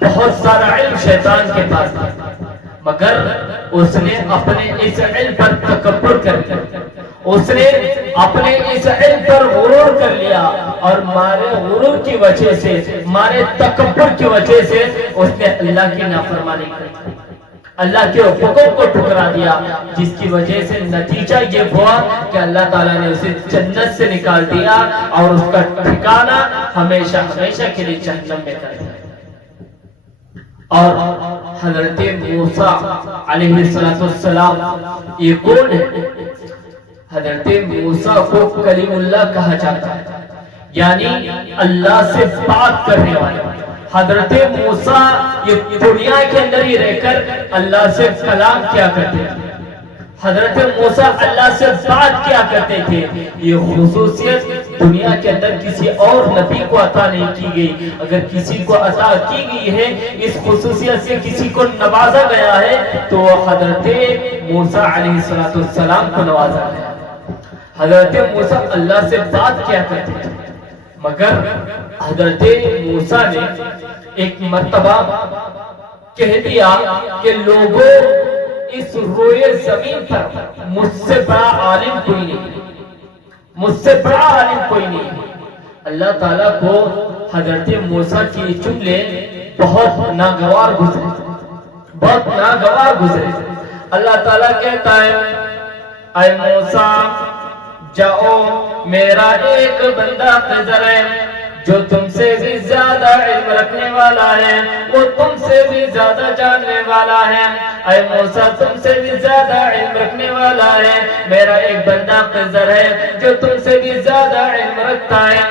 بہت سارا علم شیطان کے پاس تھا، مگر اس نے اپنے اس علم پر تکبر کر لیا، اس نے اپنے اس علم پر غرور کر لیا، اور مارے غرور کی وجہ سے، مارے تکبر کی وجہ سے اس نے اللہ کی نافرمانی کی، اللہ کے حکم کو ٹھکرا دیا، جس کی وجہ سے نتیجہ یہ ہوا کہ اللہ تعالیٰ نے اسے جنت سے نکال دیا اور اس کا ٹھکانہ ہمیشہ ہمیشہ کے لیے جہنم میں کر دیا. اور حضرت موسیٰ علیہ السلام یہ کون ہے؟ حضرت موسیٰ کو کلیم اللہ کہا جاتا ہے، یعنی اللہ سے بات کرنے والے. حضرت موسیٰ یہ دنیا کے اندر ہی رہ کر اللہ سے کلام کیا کرتے ہیں. حضرت موسیٰ اللہ سے بات کیا کرتے تھے. یہ خصوصیت دنیا کے اندر کسی اور نبی کو عطا نہیں کی گئی. اگر کسی کو عطا کی گئی ہے, اس خصوصیت سے کسی کو نوازا گیا ہے, تو حضرت موسیٰ علیہ السلام کو نوازا گیا. حضرت موسیٰ اللہ سے بات کیا کرتے تھے, مگر حضرت موسیٰ نے ایک مرتبہ کہہ دیا کہ لوگوں, اس روئے زمین پر مجھ سے بڑا عالم کوئی نہیں, مجھ سے بڑا عالم کوئی نہیں. اللہ تعالیٰ کو حضرت موسیٰ کی جملے بہت ناگوار گزرے, بہت ناگوار گزرے. اللہ تعالیٰ کہتا ہے, اے موسیٰ جاؤ, میرا ایک بندہ خضر ہے جو تم سے بھی زیادہ علم رکھنے والا ہے, وہ تم سے بھی زیادہ جاننے والا ہے. اے موسیٰ تم سے بھی زیادہ علم رکھنے والا ہے, میرا ایک بندہ خضر ہے جو تم سے بھی زیادہ علم رکھتا ہے.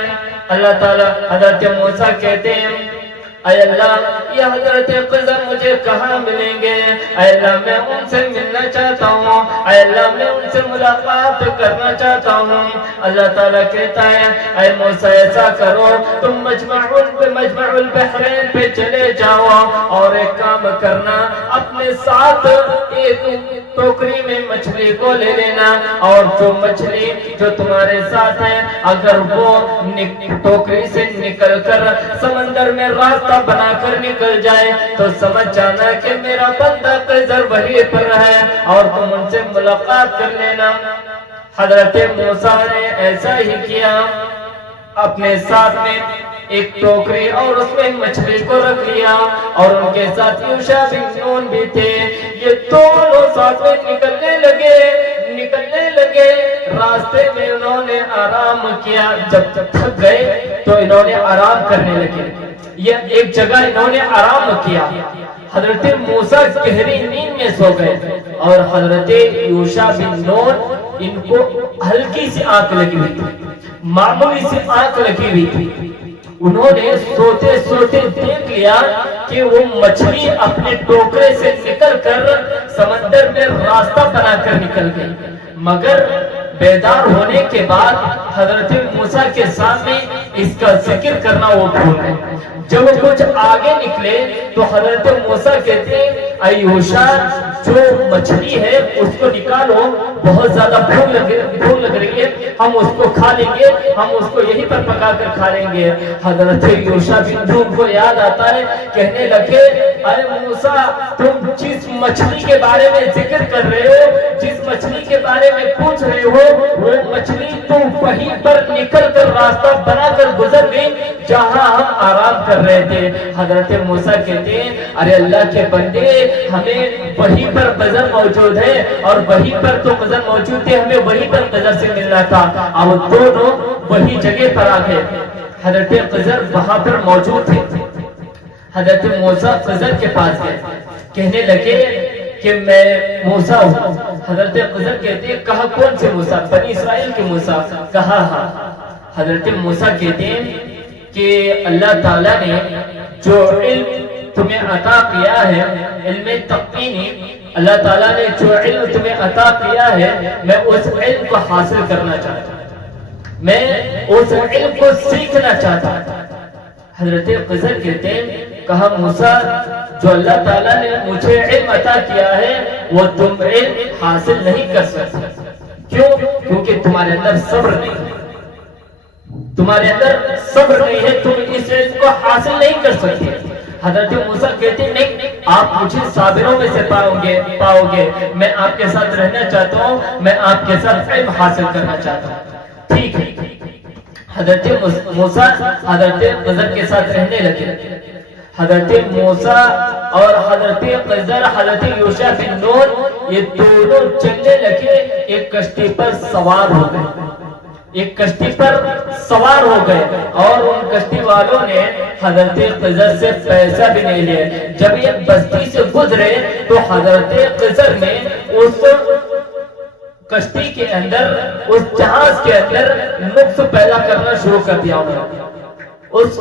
اللہ تعالیٰ حضرت موسیٰ کہتے ہیں, اے اللہ یہ حضرت خضر مجھے کہاں ملیں گے؟ اے اللہ میں ان سے ملنا چاہتا ہوں, اے اللہ میں ان سے ملاقات کرنا چاہتا ہوں. اللہ تعالیٰ کہتا ہے, اے موسیٰ ایسا کرو, تم مجمع البحرین پہ چلے جاؤ اور ایک کام کرنا, اپنے ساتھ ایک ٹوکری میں مچھلی کو لے لینا, اور جو مچھلی جو تمہارے ساتھ ہے اگر وہ ٹوکری سے نکل کر سمندر میں راستہ بنا کر نکل جائے تو سمجھ جانا کہ میرا بندہ خضر وہیں پر ہے, اور تم ان سے ملاقات کر لینا. حضرت موسیٰ نے ایسا ہی کیا, اپنے ساتھ میں ایک ٹوکری اور اس میں مچھلی کو رکھ لیا, اور ان کے ساتھ یوشع بن نون بھی تھے. یہ دونوں ساتھ میں نکلنے لگے. راستے میں انہوں نے آرام کیا, جب تھک گئے تو انہوں نے آرام کرنے لگے. یہ ایک جگہ انہوں نے آرام کیا. حضرت موسیٰ گہری نیند میں سو گئے, اور حضرت یوشع بن نون ان کو ہلکی سی آنکھ لگی ہوئی تھی, معمولی سی آنکھ لگی ہوئی تھی. انہوں نے سوتے سوتے دیکھ لیا کہ وہ مچھلی اپنے ٹوکرے سے نکل کر سمندر میں راستہ بنا کر نکل گئی, مگر بیدار ہونے کے بعد حضرت موسیٰ کے سامنے اس کا ذکر کرنا وہ بھول گئے. جب وہ کچھ آگے نکلے تو حضرت موسیٰ کہتے ہیں, اے یوشع جو مچھلی ہے اس کو نکالو, بہت زیادہ بھوک لگ رہی ہے, ہم اس کو کھا لیں گے, ہم اس کو یہیں پر پکا کر کھا لیں گے. حضرت یوشع بن نون کو یاد آتا ہے, کہنے لگے, اے موسیٰ تم جس مچھلی کے بارے میں ذکر کر رہے ہو, جس مچھلی کے بارے میں پوچھ رہے ہو, وہ مچھلی تو وہیں پر نکل کر راستہ بنا کر گزر گئی جہاں ہم آرام کر رہے تھے. حضرت موسیٰ کہتے ہیں, ارے اللہ کے بندے, ہمیں وہیں پر خضر موجود ہے, اور وہیں پر تو خضر موجود تھے, ہمیں وہیں پر خضر سے ملنا تھا. اب دونوں وہی جگہ پر آ گئے. حضرت خضر وہاں پر موجود تھے. حضرت موسیٰ خضر کے پاس گئے, کہنے لگے کہ میں موسیٰ ہوں. حضرت خضر کہتے ہیں, کہا کون سے موسیٰ؟ بنی اسرائیل کے موسیٰ. کہا ہاں. حضرت موسیٰ کہتے ہیں کہ اللہ تعالیٰ نے جو علم تمہیں عطا کیا ہے, علم تقوینی, اللہ تعالیٰ نے جو علم تمہیں عطا کیا ہے, میں اس علم کو حاصل کرنا چاہتا ہوں, میں اس علم کو سیکھنا چاہتا ہوں. حضرت خضر کہتے ہیں, کہا موسیٰ جو اللہ تعالیٰ نے مجھے علم عطا کیا ہے وہ تم علم حاصل نہیں کر سکتے. کیوں؟ کیونکہ تمہارے اندر صبر نہیں ہے, تمہارے اندر صبر نہیں ہے, تم اس علم کو حاصل نہیں کر سکتے. حضرت موسیٰ کہتے ہیں, نہیں, آپ مجھے صابروں میں سے پاؤ گے, میں آپ کے ساتھ رہنا چاہتا ہوں, میں آپ کے ساتھ علم حاصل کرنا چاہتا ہوں. ٹھیک ہے. حضرت موسیٰ حضرت خضر کے ساتھ رہنے لگے. حضرت موسیٰ اور حضرت خضر, حضرت یوشع بن نون, یہ دونوں چلنے لگے, ایک کشتی پر سوار ہو گئے, ایک کشتی پر سوار ہو گئے, اور ان کشتی والوں نے حضرت خضر سے پیسہ بھی نہیں لیا. جب یہ بستی سے گزرے تو حضرت خضر نے اس کشتی کے اندر, اس جہاز کے اندر نقص پیدا کرنا شروع کر دیا. اس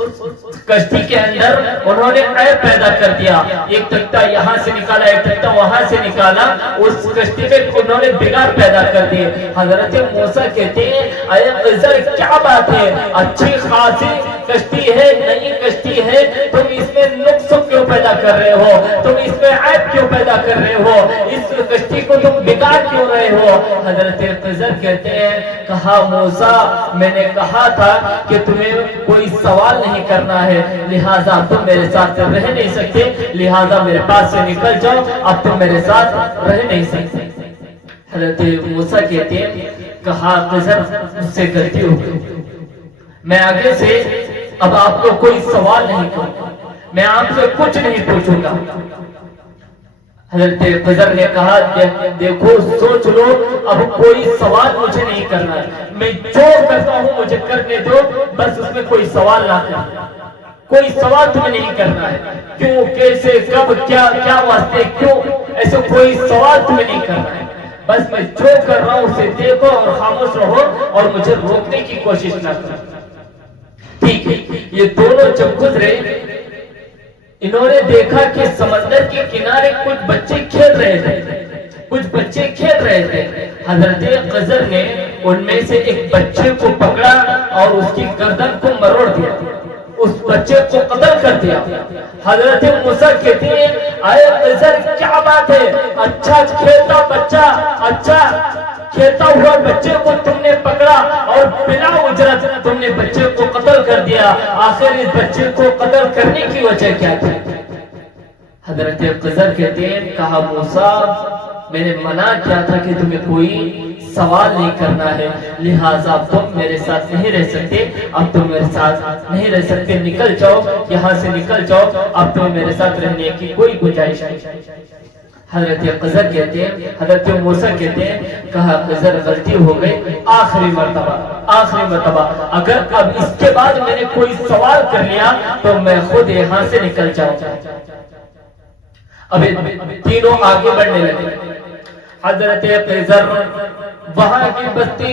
کشتی کے اندر انہوں نے عیب پیدا کر دیا، ایک تختہ یہاں سے نکالا، ایک تختہ وہاں سے نکالا، اس کشتی میں انہوں نے بگاڑ پیدا کر دیے۔ حضرت موسیٰ کہتے ہیں اے خضر کیا بات ہے، اچھی خاصی کشتی ہے، نئی کشتی ہے، تم اس میں نقص کیوں پیدا کر رہے ہو، تم اس میں عیب کیوں پیدا کر رہے ہو، اس کشتی کو تم بگاڑ کیوں رہے ہو؟ حضرت خضر کہتے ہیں کہا موسیٰ میں نے کہا تھا کہ تمہیں کوئی سوال نہیں کرنا ہے، لہٰذا تم میرے ساتھ رہ نہیں سکتے، لہٰذا میرے پاس سے نکل جاؤ، اب تم میرے ساتھ رہ نہیں سکتے۔ حضرت موسیٰ کہتے ہیں کہا خضر مجھ سے غلطی ہو گئی، میں آگے سے اب آپ کو کوئی سوال نہیں کروں، میں آپ سے کچھ نہیں پوچھوں گا۔ حضرت خضر نے کہا دیکھو سوچ لو، اب کوئی سوال مجھے نہیں کرنا ہے، میں جو کرتا ہوں مجھے کرنے دو، بس اس میں کوئی سوال نہ کرنا، کوئی سوال تمہیں نہیں کرنا ہے، کیوں کیسے کب کیا واسطے کیوں، ایسے کوئی سوال تمہیں نہیں کرنا ہے، بس میں جو کر رہا ہوں اسے دیکھو اور خاموش رہو اور مجھے روکنے کی کوشش نہ کرو۔ ٹھیک ہے، یہ دونوں جب گزرے انہوں نے دیکھا کہ سمندر کے کنارے کچھ بچے کھیل رہے تھے، حضرت خضر نے ان میں سے ایک بچے کو پکڑا اور اس کی گردن کو مروڑ دیا، اس بچے کو قتل کر دیا۔ حضرت موسیٰ کہتے ہیں اے خضر کیا بات ہے، اچھا کھیلتا بچہ، اچھا کھیلتا ہوا بچے کو تم نے پکڑا اور بلا اجرت تم نے بچے کو قتل کر دیا، آخر اس بچے کو قتل کرنے کی وجہ کیا تھی؟ حضرت خضر کہتے ہیں کہا موسیٰ میں نے منع کیا تھا کہ تمہیں کوئی سوال نہیں کرنا ہے، لہٰذا تم میرے ساتھ نہیں رہ سکتے، اب تم میرے ساتھ نہیں رہ سکتے، نکل جاؤ یہاں سے، نکل جاؤ، اب تم میرے ساتھ رہنے کی کوئی گنجائش نہیں۔ حضرت خضر کہتے ہیں حضرت موسیٰ کہتے ہیں کہا خضر غلطی ہو گئی، آخری مرتبہ اگر اب اس کے بعد میں نے کوئی سوال کر لیا تو میں خود یہاں سے نکل جاؤں۔ اب تینوں آگے بڑھنے لگے۔ حضرت خضر وہاں کی بستی،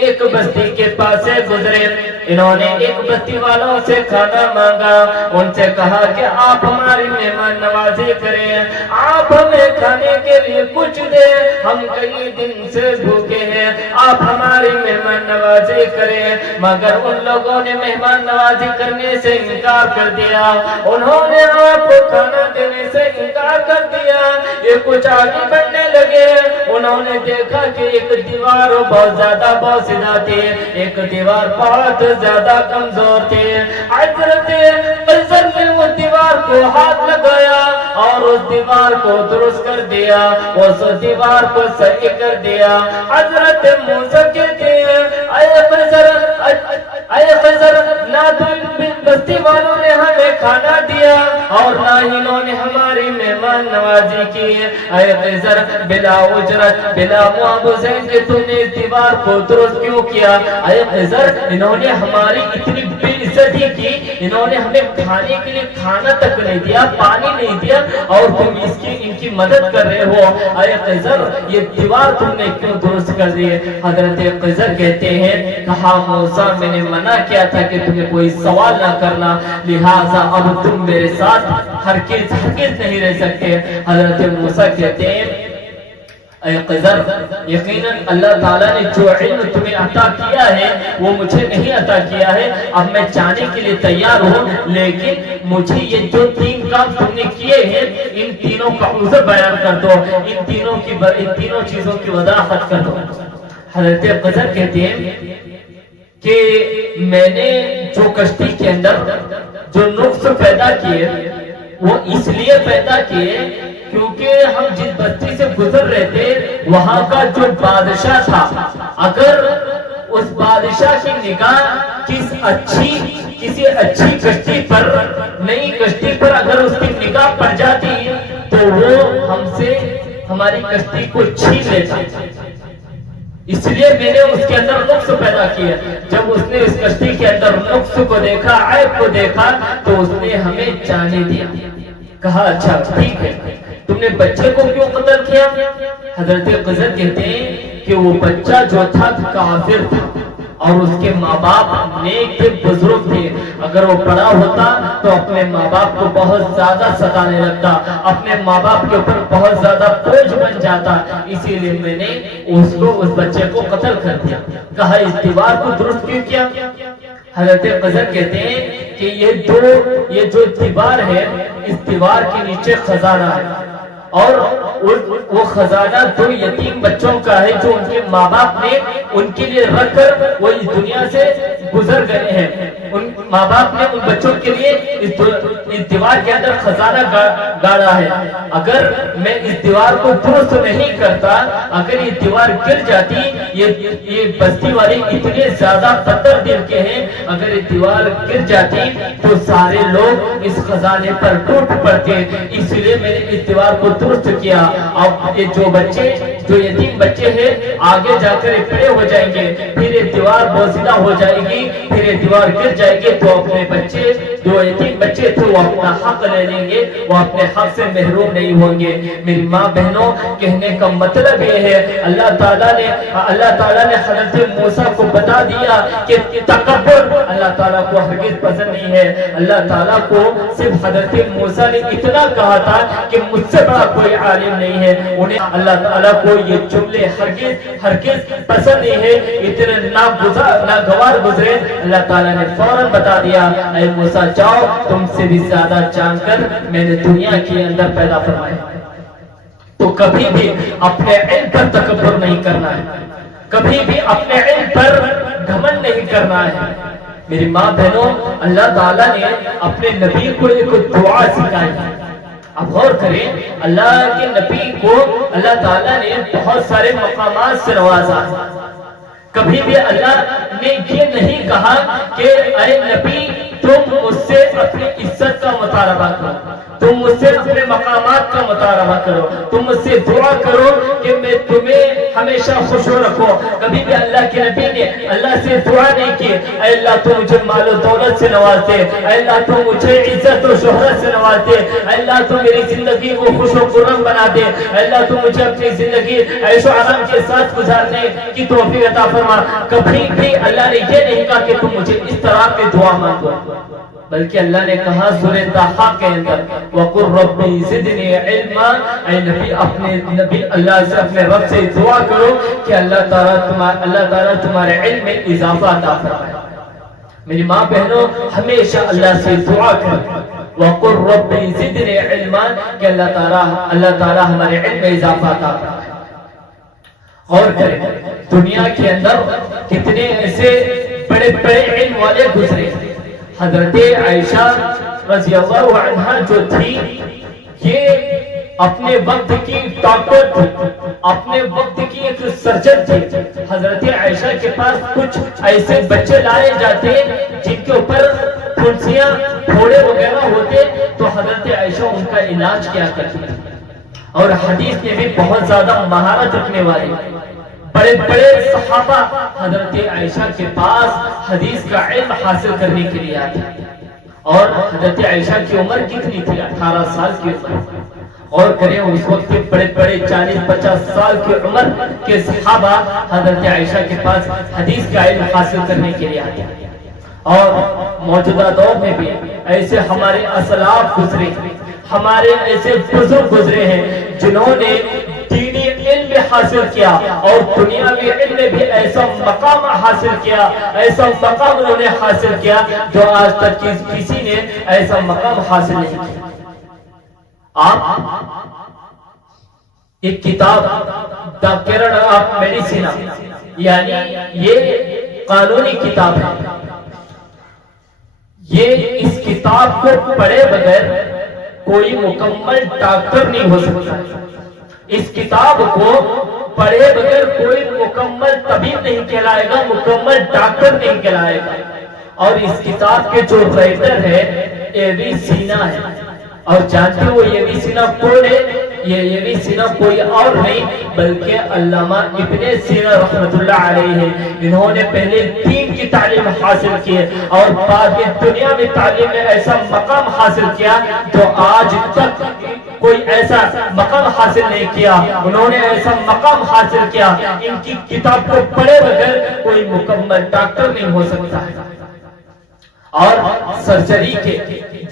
ایک بستی کے پاس سے گزرے، انہوں نے ایک بستی والوں سے کھانا مانگا، ان سے کہا کہ آپ ہماری مہمان نوازی کریں، آپ ہمیں کھانے کے لیے کچھ دیں، ہم کئی دن سے بھوکے ہیں، آپ ہماری مہمان نوازی کریں۔ مگر ان لوگوں نے مہمان نوازی کرنے سے انکار کر دیا، انہوں نے آپ کو کھانا دینے سے انکار کر دیا۔ یہ کچھ آگے بڑھنے لگے، انہوں نے دیکھا کہ ایک دیوار بہت زیادہ بوسیدہ تھی، ایک دیوار بہت زیادہ کمزور تھی۔ حضرت خضر نے اس دیوار کو ہاتھ لگایا اور اس دیوار کو درست کر دیا، اس دیوار کو صحیح کر دیا۔ حضرت موسیٰ کہتے ہیں اے خضر نہ تو بستی والوں نے ہمیں کھانا دیا اور نہ انہوں نے ہماری مہمان نوازی کی، اے خضر بلا اجرت بلا معاوضے کہ تم نے اس دیوار کو درست کیوں کیا؟ اے خضر انہوں نے ہماری اتنی بے عزتی کی، انہوں نے ہمیں کھانے کے لیے کھانا تک نہیں دیا، پانی نہیں دیا، اور تم ان کی مدد کر رہے ہو۔ اے خضر یہ دیوار تم نے کیوں درست کر دی؟ حضرت خضر کہتے ہیں کہا موسیٰ میں نے منع کیا تھا کہ تمہیں کوئی سوال نہ کرنا، لہٰذا اب تم میرے ساتھ ہرگز نہیں رہ سکتے۔ حضرت موسیٰ کہتے ہیں اے خضر یقیناً اللہ تعالیٰ نے جو علم تمہیں عطا کیا ہے وہ مجھے نہیں عطا کیا ہے، اب میں جانے کے لیے تیار ہوں، لیکن مجھے یہ جو تین کام تم نے کیے ہیں ان تینوں کا عذر بیان کر دو، ان تینوں چیزوں کی وضاحت کر دو۔ حضرت خضر کہتے ہیں کہ میں نے جو کشتی کے اندر جو نقص پیدا کیے وہ اس لیے پیدا کیے کیونکہ ہم جس بستی سے گزر رہے تھے وہاں کا جو بادشاہ تھا، اگر اس بادشاہ کی نگاہ کسی اچھی کشتی پر، نئی کشتی پر اگر اس کی نگاہ پڑ جاتی تو وہ ہم سے ہماری کشتی کو چھین لیتا، اس لیے میں نے اس کے اندر نقص پیدا کیا۔ جب اس نے اس کشتی کے اندر نقص کو دیکھا، عیب کو دیکھا تو اس نے ہمیں جانے دیا۔ کہا اچھا ٹھیک ہے، تم نے بچے کو کیوں قتل کیا؟ حضرت خضر کہتے ہیں کہ وہ بچہ جو تھا کافر تھا، اور اس کے ماں باپ نیک تھے، بزرگ تھے، اگر وہ بڑا ہوتا تو اپنے ماں باپ کو بہت زیادہ ستانے لگتا، اپنے ماں باپ کے اوپر بہت زیادہ بوجھ بن جاتا، اسی لیے میں نے اس بچے کو قتل کر دیا۔ کہا اس دیوار کو درست کیوں کیا؟ حضرت قذر کہتے ہیں کہ یہ جو دیوار ہے، اس دیوار کے نیچے خزانہ ہے، اور وہ خزانہ دو یتیم بچوں کا ہے جو ان کے ماں باپ نے ان کے لیے رکھ کر وہ اس دنیا سے گزر گئے ہیں۔ ان ماں باپ نے ان بچوں کے لیے اس دیوار کے اندر خزانہ گاڑا ہے۔ اگر میں اس دیوار کو درست نہیں کرتا، اگر یہ دیوار گر جاتی، یہ بستی والے اتنے زیادہ قطر دل کے ہیں، اگر یہ دیوار گر جاتی تو سارے لوگ اس خزانے پر ٹوٹ پڑتے، اس لیے میں نے اس دیوار کو درست کیا۔ اب یہ جو یتیم بچے ہیں آگے جا کر بڑے ہو جائیں گے، پھر یہ دیوار بوسیدہ ہو جائے گی، پھر یہ دیوار گر جائے گی تو اپنے بچے جو یتیم بچے تھے وہ اپنا حق لے لیں گے، وہ اپنے حق سے محروم نہیں ہوں گے۔ میری ماں بہنوں، کہنے کا مطلب یہ ہے اللہ تعالیٰ نے حضرت موسیٰ کو بتا دیا کہ تکبر اللہ تعالیٰ کو ہرگز پسند نہیں ہے۔ اللہ تعالیٰ کو صرف حضرت موسیٰ نے اتنا کہا تھا کہ مجھ سے بڑا کوئی عالم نہیں ہے، انہیں اللہ تعالیٰ کو یہ جملے ہرگز پسند نہیں ہے، اتنے ناگوار گزرے، اللہ تعالیٰ نے فوراً بتا دیا اے موسیٰ جاؤ، تم سے بھی زیادہ جان کر میں نے دنیا کے اندر پیدا فرمایا۔ تو کبھی بھی اپنے علم پر تکبر نہیں کرنا ہے، کبھی بھی اپنے علم پر گھمنڈ نہیں کرنا ہے۔ میری ماں بہنوں، اللہ تعالیٰ نے اپنے نبی کو ایک دعا سکھائی ہے۔ اب غور کریں، اللہ کے نبی کو اللہ تعالیٰ نے بہت سارے مقامات سے نوازا۔ کبھی بھی اللہ نے یہ نہیں کہا کہ اے نبی تم مجھ سے اپنی عزت کا مطالبہ کرو، تم مجھ سے اپنے مقامات کا مطالبہ کرو، تم مجھ سے دعا کرو کہ میں تمہیں ہمیشہ خوش رکھو۔ کبھی بھی اللہ کے نبی نے اللہ سے دعا نہیں کی اے اللہ تو مجھے مال و دولت سے نواز دے، اے اللہ تو مجھے عزت و شہرت سے نواز دے، اے اللہ تو میری زندگی کو خوش و خرم بنا دے، اے اللہ تو مجھے اپنی زندگی عیش و آرام کے ساتھ گزارنے کی توفیق عطا فرما۔ کبھی بھی اللہ نے یہ نہیں کہا کہ تم مجھے اس طرح کی دعا مانگو، بلکہ اللہ نے کہا سورہ طٰہٰ کے اندر وَقُلْ رَبِّ زِدْنِي عِلْمًا، اے نبی اللہ سے اپنے رب سے دعا کرو کہ اللہ تعالیٰ تمہارے علم میں اضافہ عطا فرمائے۔ میری ماں بہنوں، ہمیشہ اللہ سے دعا کرو وَقُلْ رَبِّ زِدْنِي عِلْمًا کہ اللہ تعالیٰ ہمارے علم میں اضافہ عطا فرمائے۔ غور کریں، دنیا کے اندر کتنے ایسے بڑے بڑے علم والے گزرے۔ حضرت عائشہ رضی اللہ عنہا جو تھی، یہ اپنے وقت کی ڈاکٹر تھی، اپنے وقت کی ایک سرجن تھی۔ حضرت عائشہ کے پاس کچھ ایسے بچے لائے جاتے جن کے اوپر پھنسیاں پھوڑے وغیرہ ہوتے تو حضرت عائشہ ان کا علاج کیا کرتی تھی، اور حدیث میں بھی بہت زیادہ مہارت رکھنے والے بڑے بڑے صحابہ حضرت عائشہ کے پاس حدیث کا علم حاصل کرنے کے لیے آتے، اور حضرت عائشہ کی عمر کتنی تھی؟ 18 سال کی عمر۔ اور کریں اس وقت کے بڑے بڑے 40-50 سال کی عمر کے صحابہ حضرت عائشہ کے پاس حدیث کا علم حاصل کرنے کے لیے آتے، اور موجودہ دور میں بھی ایسے ہمارے اسلاف گزرے، ہمارے ایسے بزرگ گزرے ہیں جنہوں نے دینی علم حاصل کیا اور دنیاوی علم میں بھی ایسا مقام حاصل کیا، ایسا مقام انہوں نے حاصل کیا جو آج تک کسی نے ایسا مقام حاصل نہیں کیا۔ آپ ایک کتاب دا کیرن آف میڈیسن، یعنی یہ قانونی کتاب ہے، یہ اس کتاب کو پڑھے بغیر کوئی مکمل ڈاکٹر نہیں ہو سکتا، اس کتاب کو پڑھے بغیر کوئی مکمل طبیب نہیں کہلائے گا، مکمل ڈاکٹر نہیں کہلائے گا۔ اور اس کتاب کے جو رائٹر ہے ایوی سینا ہے، اور جانتے ہو ایوی سینا کون ہے؟ یہ ایوی سینا کوئی اور نہیں بلکہ علامہ ابن سینا رحمت اللہ علیہ ہے۔ انہوں نے پہلے دین کی تعلیم حاصل کی اور بعد میں دنیا میں تعلیم میں ایسا مقام حاصل کیا جو آج تک کوئی ایسا مقام حاصل نہیں کیا، انہوں نے ایسا مقام حاصل کیا، ان کی کتاب کو پڑھے بغیر کوئی مکمل ڈاکٹر نہیں ہو سکتا ہے۔ اور سرجری کے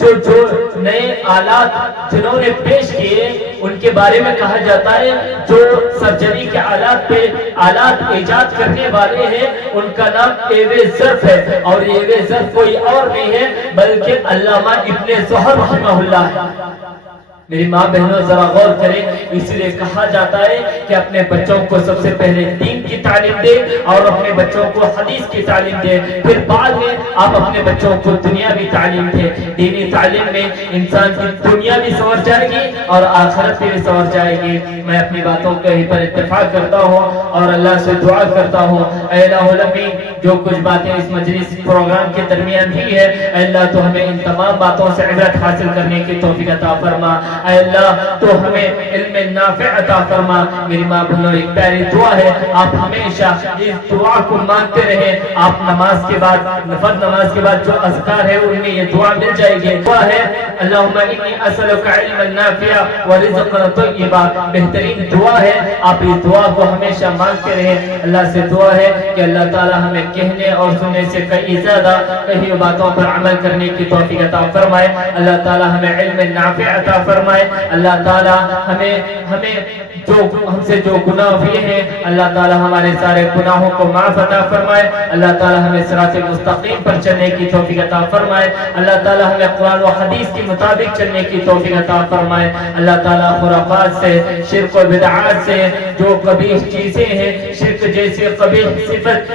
جو نئے آلات جنہوں نے پیش کیے ان کے بارے میں کہا جاتا ہے جو سرجری کے آلات ایجاد کرنے والے ہیں ان کا نام ایوے ظرف ہے، اور ایوے ظرف کوئی اور نہیں ہے بلکہ علامہ ابن زہر رحمہ اللہ ہے۔ میری ماں بہنوں ذرا غور کریں، اس لیے کہا جاتا ہے کہ اپنے بچوں کو سب سے پہلے دین کی تعلیم دے اور اپنے بچوں کو حدیث کی تعلیم دے، پھر بعد میں آپ اپنے بچوں کو دنیاوی تعلیم دے۔ دینی تعلیم میں انسان کی دنیا بھی سنور جائے گی اور آخرت بھی سنور جائے گی۔ میں اپنی باتوں کے ہی پر اتفاق کرتا ہوں اور اللہ سے دعا کرتا ہوں اے الہ العالمین جو کچھ باتیں اس مجلس پروگرام کے درمیان بھی ہے اے اللہ تو ہمیں ان تمام باتوں سے عبرت حاصل کرنے کی توفیق عطا فرما، اے اللہ تو ہمیں علم نافع عطا فرما۔ میری ماں بہنوں ایک پیاری دعا ہے، آپ ہمیشہ اس دعا کو مانگتے رہے۔ آپ نماز کے بعد فرض نماز کے بعد جو اذکار ہے ان میں یہ دعا مل جائے گی۔ دعا ہے اللہم انی اسألک علما نافعا ورزقا طیبا، بہترین دعا ہے، آپ اس دعا کو ہمیشہ مانگتے رہے۔ اللہ سے دعا ہے کہ اللہ تعالی ہمیں کہنے اور سننے سے کئی زیادہ کئی باتوں پر عمل کرنے کی توفیق عطا فرمائے۔ اللہ تعالی ہمیں علم نافع عطا فرمائے۔ اللہ تعالی ہمیں ہم سے جو گناہ ہوئے ہیں اللہ تعالی ہمارے سارے گناہوں کو معاف عطا فرمائے۔ اللہ تعالی ہمیں صراط مستقیم پر چلنے کی توفیق عطا فرمائے۔ اللہ تعالی ہمیں قرآن و حدیث کے مطابق چلنے کی توفیق عطا فرمائے۔ اللہ تعالی خرافات سے، شرک و بدعات سے، جو قبیح چیزیں ہیں، شرک جیسے قبیح صفت،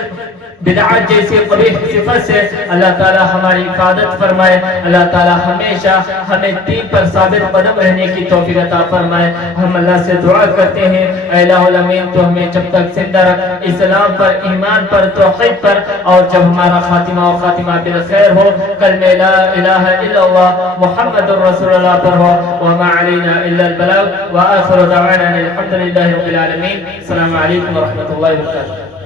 بدعات جیسے قبیح صفت سے اللہ تعالی ہماری حفاظت فرمائے۔ اللہ تعالی ہمیشہ ہمیں دین پر ثابت قدم رہنے کی توفیق عطا فرمائے۔ ہم اللہ سے دعا کرتے ہیں اے الہ العالمین تو ہمیں جب تک زندہ رکھ اسلام پر، ایمان پر، توحید پر، اور جب ہمارا خاتمہ و خاتمہ بالخیر ہو، کلمہ لا الہ الا اللہ محمد رسول اللہ پر ہو، وما علینا الا البلاغ، وآخر دعوانا الحمد للہ رب العالمین۔ السلام علیکم ورحمۃ اللہ وبرکاتہ۔